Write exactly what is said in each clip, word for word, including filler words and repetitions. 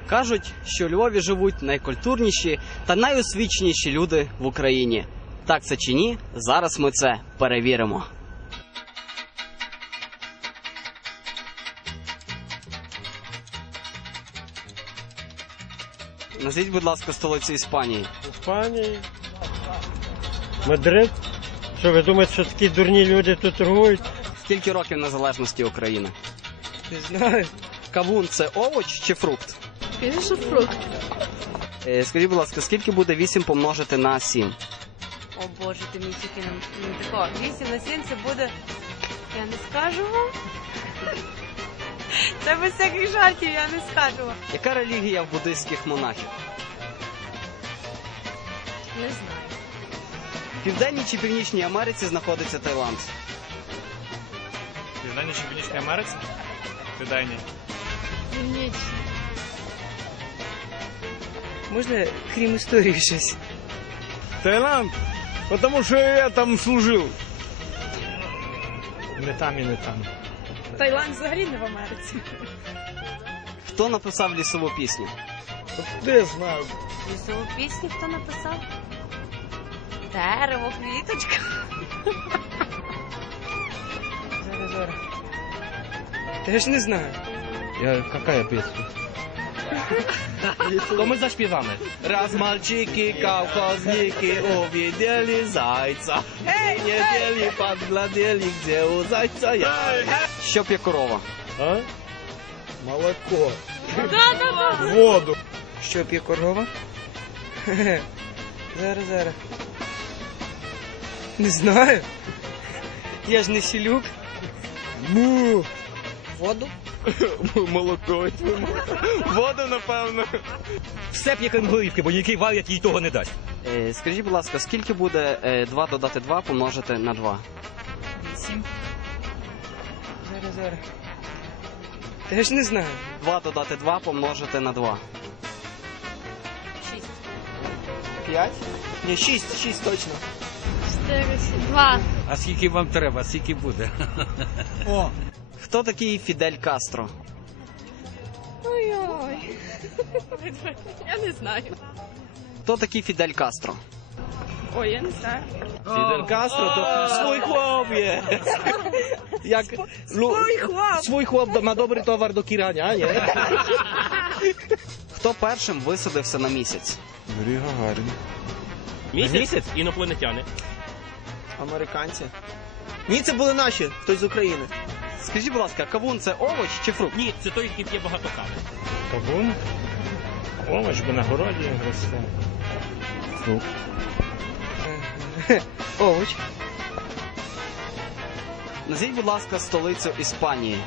Кажуть, що у Львові живуть найкультурніші та найосвіченіші люди в Україні. Так це чи ні? Зараз ми це перевіримо. Назвіть, будь ласка, столицю Іспанії. Іспанії. Мадрид. Що, ви думаєте, що такі дурні люди тут торгують? Скільки років незалежності України? Не знаю. Кавун – це овоч чи фрукт? Скажи, що фрукт. Е, скажіть, будь ласка, скільки буде вісім помножити на сім? О боже, ти мені тільки не такого. вісім на сім це буде... Я не скажу вам. Це без всяких жартів, я не скажу вам. Яка релігія в буддистських монахів? Не знаю. В Південній чи Північній Америці знаходиться Таїланд? В Південній чи Північній Америці? Південній. Північний. Можна, крім історії, щось? Таїланд, тому що я там служив. Не там і не там. Таїланд взагалі не в Америці. Хто написав лісову пісню? Де знаю. Лісову пісню хто написав? Дерево, квіточка. Зараз, зараз. Теж не знаю. Я, какая песня? To my zaśpiewamy. Raz malciki, kałchozniki uwidzieli zajca. Hej, nie wiedzieli, podgladili, gdzie u zajca ja. Що п'є корова? А? Молоко. Да-да-да. Воду. Що п'є корова? Хе-хе. Зараз, зараз. Не знаю. Я ж не сілюк. Му. Воду? Молоко. Воду, напевно. Все п'є крім горівки, бо ніякий варять їй того не дасть. Е, скажіть, будь ласка, скільки буде е, два додати два помножити на два? Вісім. Зараз, зараз. Теж не знаю. два додати два помножити на два. Шість. П'ять? Ні, шість, шість точно. Чотири, два. А скільки вам треба, скільки буде? О! Хто такий Фідель Кастро? Ой-ой. Я не знаю. Хто такий Фідель Кастро? Ой, я не знаю. Fidel Castro to swój chłopiec. Jak swój chłop. Swój chłop ma dobry towar do kirania, nie? Хто першим висадився на місяць? Юрій Гагарін. Місяць? Інопланетяни. Американці. Ні, це були наші, хтось з України. Скажіть, будь ласка, кавун – це овоч чи фрукт? Ні, це той, який п'є багато кави. Кавун. Овоч, бо на городі росте. Фрукт. Овоч. Назвіть, будь ласка, столицю Іспанії.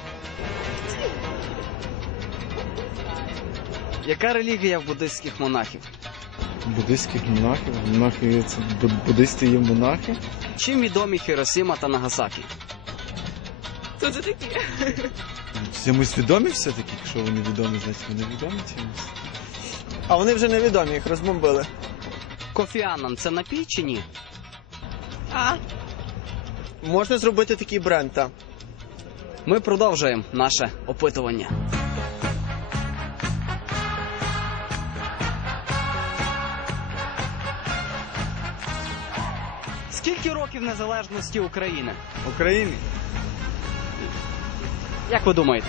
Яка релігія в буддистських монахів? Буддистських монахів? Монахи, це буддисти є монахи? Чим відомі Хіросіма та Нагасакі? Хто це такі? Чимось відомі все-таки? Якщо вони відомі, значить вони відомі чимось? А вони вже невідомі, їх розбомбили. Кофі Аннан – це напій чи ні? А? Можна зробити такий бренд, так. Ми продовжуємо наше опитування. Скільки років незалежності України? Україні? Як ви думаєте?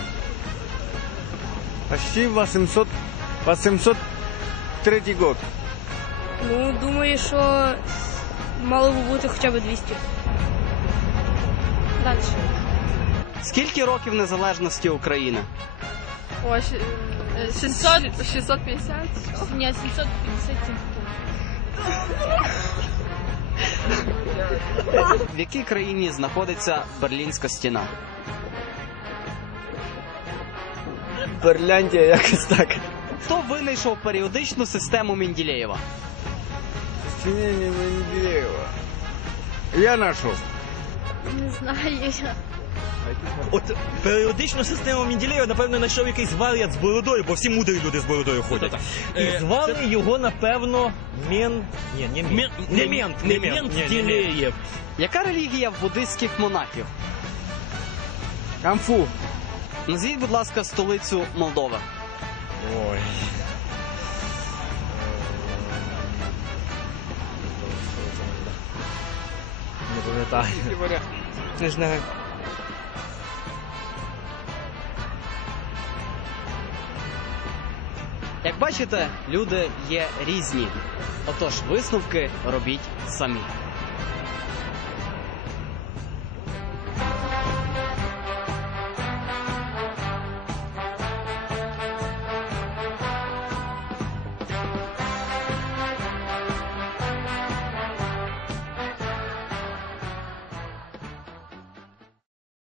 Почти вісімсот, вісімсот третій год. Ну, думаю, що мало би бути хоча б двісті. Далі. Скільки років незалежності України? Ось шістсот, шістсот п'ятдесят? Ні, сімсот п'ятдесят сім. В якій країні знаходиться Берлінська стіна? Берляндія, якось так. Хто винайшов періодичну систему Менделєєва? Стінення Менделєєва. Я знайшов. Не знаю я. От періодичну систему Менделєєва, напевно, знайшов якийсь варіант з бородою, бо всі мудрі люди з бородою ходять. І звали його, напевно, Мен... Ні, не Мент. Не Мент, не Мент Менделєєв. Яка релігія в буддистських монахів? Камфу. Назвіть, будь ласка, столицю Молдови. Ой. Не пам'ятаю. Не знаю. Як бачите, люди є різні. Отож, висновки робіть самі.